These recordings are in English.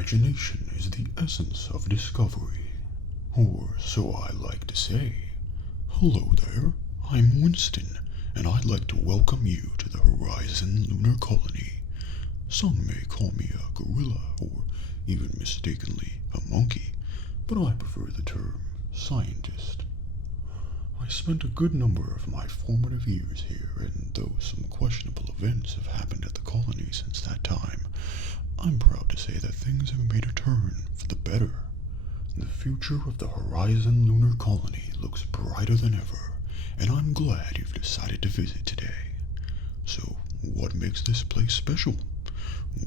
Imagination is the essence of discovery, or so I like to say. Hello there, I'm Winston, and I'd like to welcome you to the Horizon Lunar Colony. Some may call me a gorilla, or even mistakenly a monkey, but I prefer the term scientist. I spent a good number of my formative years here, and though some questionable events have happened at the colony since that time, I'm proud to say that things have made a turn for the better. The future of the Horizon Lunar Colony looks brighter than ever, and I'm glad you've decided to visit today. So, what makes this place special?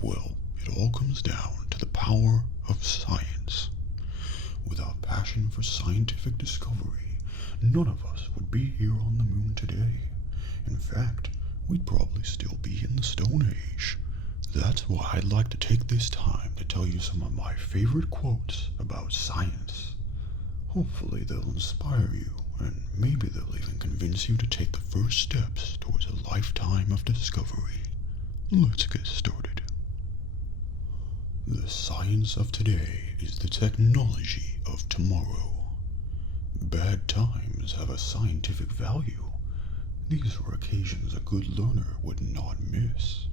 Well, it all comes down to the power of science. Without passion for scientific discovery, none of us would be here on the moon today. In fact, we'd probably still be in the Stone Age. That's why I'd like to take this time to tell you some of my favorite quotes about science. Hopefully they'll inspire you, and maybe they'll even convince you to take the first steps towards a lifetime of discovery. Let's get started. The science of today is the technology of tomorrow. Bad times have a scientific value. These are occasions a good learner would not miss.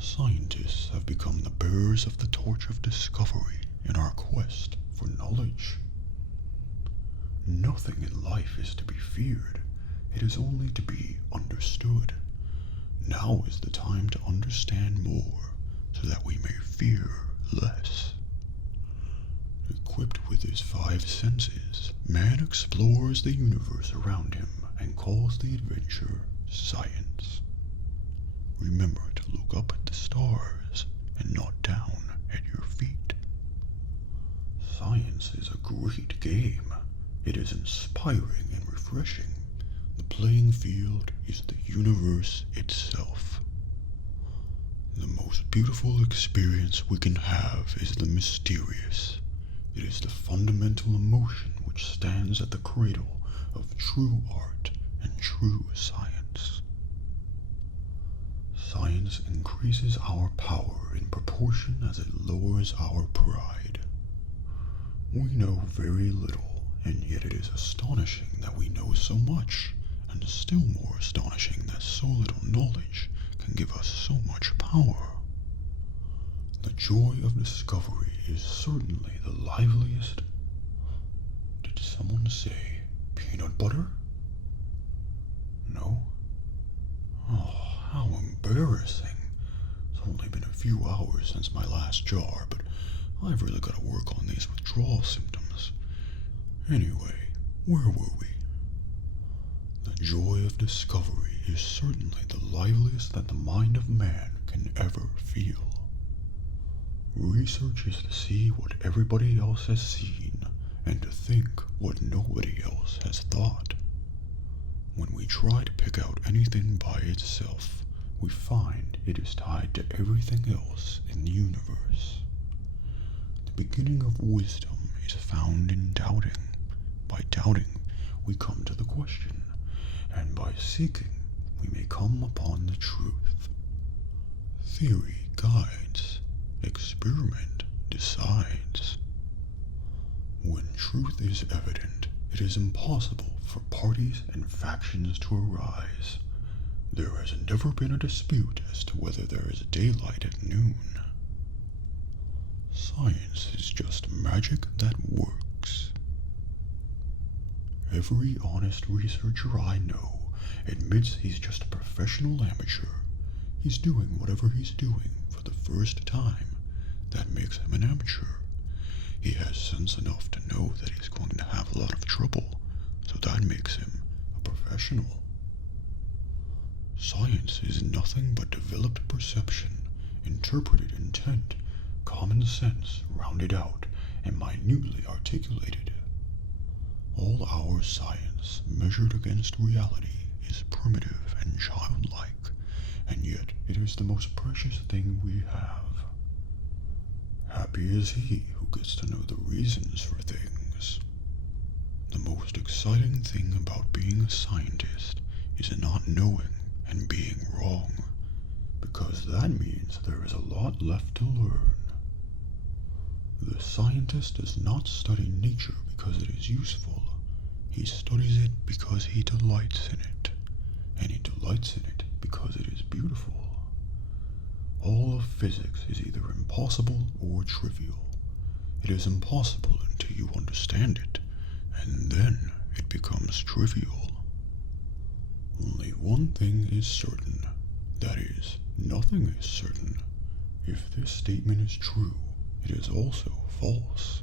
Scientists have become the bearers of the torch of discovery in our quest for knowledge. Nothing in life is to be feared. It is only to be understood. Now is the time to understand more, so that we may fear less. Equipped with his 5 senses, man explores the universe around him and calls the adventure science. Remember to look up at the stars and not down at your feet. Science is a great game. It is inspiring and refreshing. The playing field is the universe itself. The most beautiful experience we can have is the mysterious. It is the fundamental emotion which stands at the cradle of true art and true science. Science increases our power in proportion as it lowers our pride. We know very little, and yet it is astonishing that we know so much, and still more astonishing that so little knowledge can give us so much power. The joy of discovery is certainly the liveliest. Did someone say peanut butter? No? Oh, how embarrassing. It's only been a few hours since my last jar, but I've really got to work on these withdrawal symptoms. Anyway, where were we? The joy of discovery is certainly the liveliest that the mind of man can ever feel. Research is to see what everybody else has seen, and to think what nobody else has thought. When we try to pick out anything by itself, we find it is tied to everything else in the universe. The beginning of wisdom is found in doubting. By doubting, we come to the question, and by seeking, we may come upon the truth. Theory guides, experiment decides. When truth is evident, it is impossible for parties and factions to arise. There has never been a dispute as to whether there is daylight at noon. Science is just magic that works. Every honest researcher I know admits he's just a professional amateur. He's doing whatever he's doing for the first time. That makes him an amateur. He has sense enough to know that he's going to have a lot of trouble, so that makes him a professional. Science is nothing but developed perception, interpreted intent, common sense rounded out, and minutely articulated. All our science, measured against reality, is primitive and childlike, and yet it is the most precious thing we have. Happy is he who gets to know the reasons for things. The most exciting thing about being a scientist is not knowing and being wrong, because that means there is a lot left to learn. The scientist does not study nature because it is useful. He studies it because he delights in it, and he delights in it because it is beautiful. All of physics is either impossible or trivial. It is impossible until you understand it, and then it becomes trivial. Only one thing is certain, that is, nothing is certain. If this statement is true, it is also false.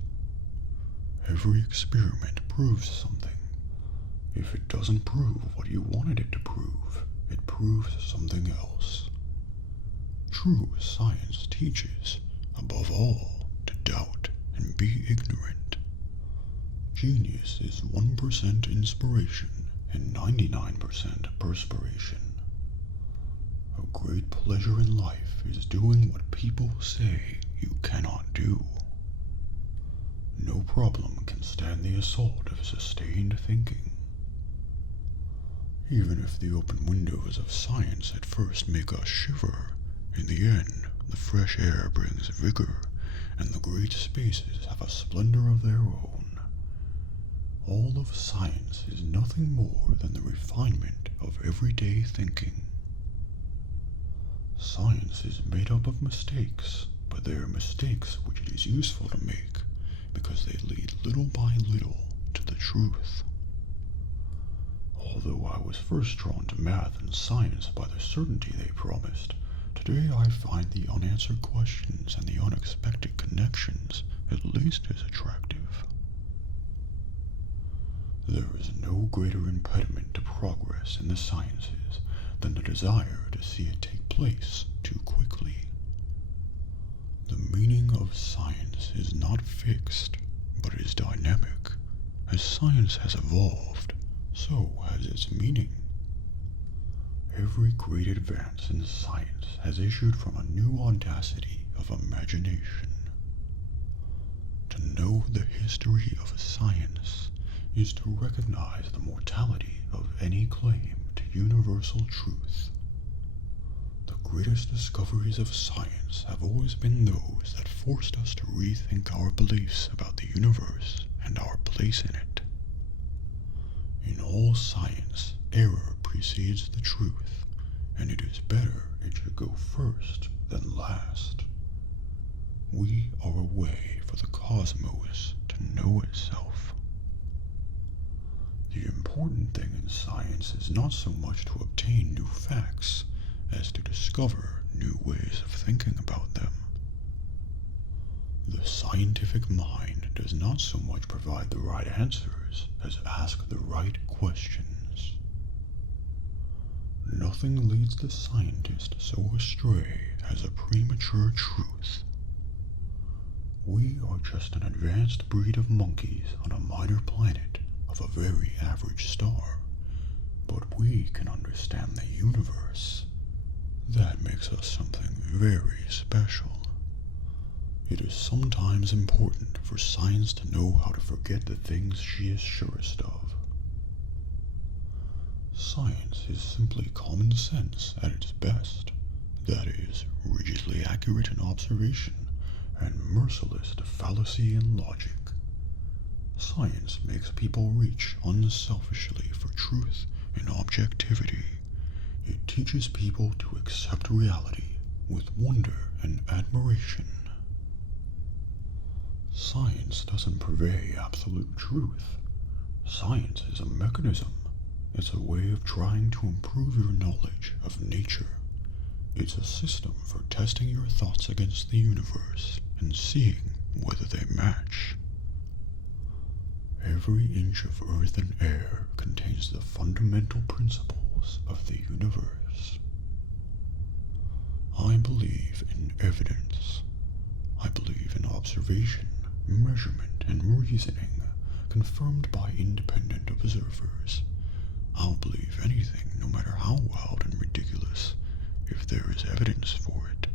Every experiment proves something. If it doesn't prove what you wanted it to prove, it proves something else. True science teaches, above all, to doubt and be ignorant. Genius is 1% inspiration and 99% perspiration. A great pleasure in life is doing what people say you cannot do. No problem can stand the assault of sustained thinking. Even if the open windows of science at first make us shiver, in the end, the fresh air brings vigor, and the great spaces have a splendor of their own. All of science is nothing more than the refinement of everyday thinking. Science is made up of mistakes, but they are mistakes which it is useful to make, because they lead little by little to the truth. Although I was first drawn to math and science by the certainty they promised, today I find the unanswered questions and the unexpected connections at least as attractive. There is no greater impediment to progress in the sciences than the desire to see it take place too quickly. The meaning of science is not fixed, but is dynamic. As science has evolved, so has its meaning. Every great advance in science has issued from a new audacity of imagination. To know the history of science is to recognize the mortality of any claim to universal truth. The greatest discoveries of science have always been those that forced us to rethink our beliefs about the universe and our place in it. In all science, error precedes the truth, and it is better it should go first than last. We are a way for the cosmos to know itself. The important thing in science is not so much to obtain new facts as to discover new ways of thinking about them. The scientific mind does not so much provide the right answers as ask the right questions. Nothing leads the scientist so astray as a premature truth. We are just an advanced breed of monkeys on a minor planet of a very average star, but we can understand the universe. That makes us something very special. It is sometimes important for science to know how to forget the things she is surest of. Science is simply common sense at its best, that is, rigidly accurate in observation and merciless to fallacy and logic. Science makes people reach unselfishly for truth and objectivity. It teaches people to accept reality with wonder and admiration. Science doesn't purvey absolute truth. Science is a mechanism. It's a way of trying to improve your knowledge of nature. It's a system for testing your thoughts against the universe and seeing whether they match. Every inch of earth and air contains the fundamental principles of the universe. I believe in evidence. I believe in observation, measurement, and reasoning, confirmed by independent observers. I'll believe anything, no matter how wild and ridiculous, if there is evidence for it.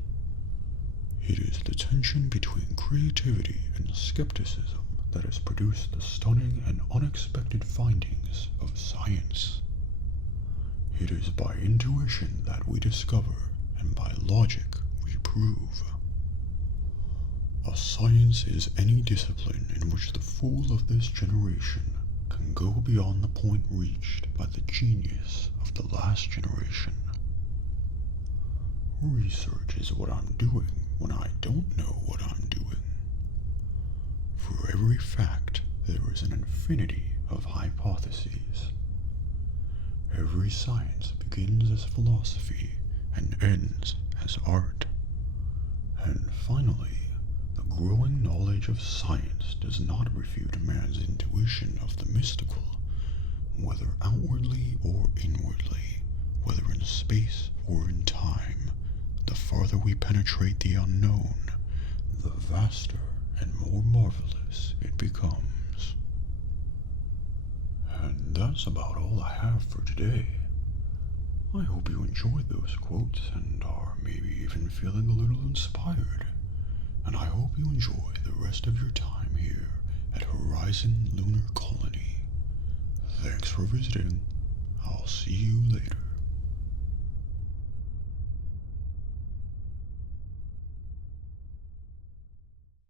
It is the tension between creativity and skepticism that has produced the stunning and unexpected findings of science. It is by intuition that we discover, and by logic we prove. A science is any discipline in which the fool of this generation can go beyond the point reached by the genius of the last generation. Research is what I'm doing when I don't know what I'm doing. For every fact, there is an infinity of hypotheses. Every science begins as philosophy and ends as art. And finally, the growing knowledge of science does not refute man's intuition of the mystical, whether outwardly or inwardly, whether in space or in time. The farther we penetrate the unknown, the vaster and more marvelous it becomes. And that's about all I have for today. I hope you enjoyed those quotes and are maybe even feeling a little inspired. And I hope you enjoy the rest of your time here at Horizon Lunar Colony. Thanks for visiting. I'll see you later.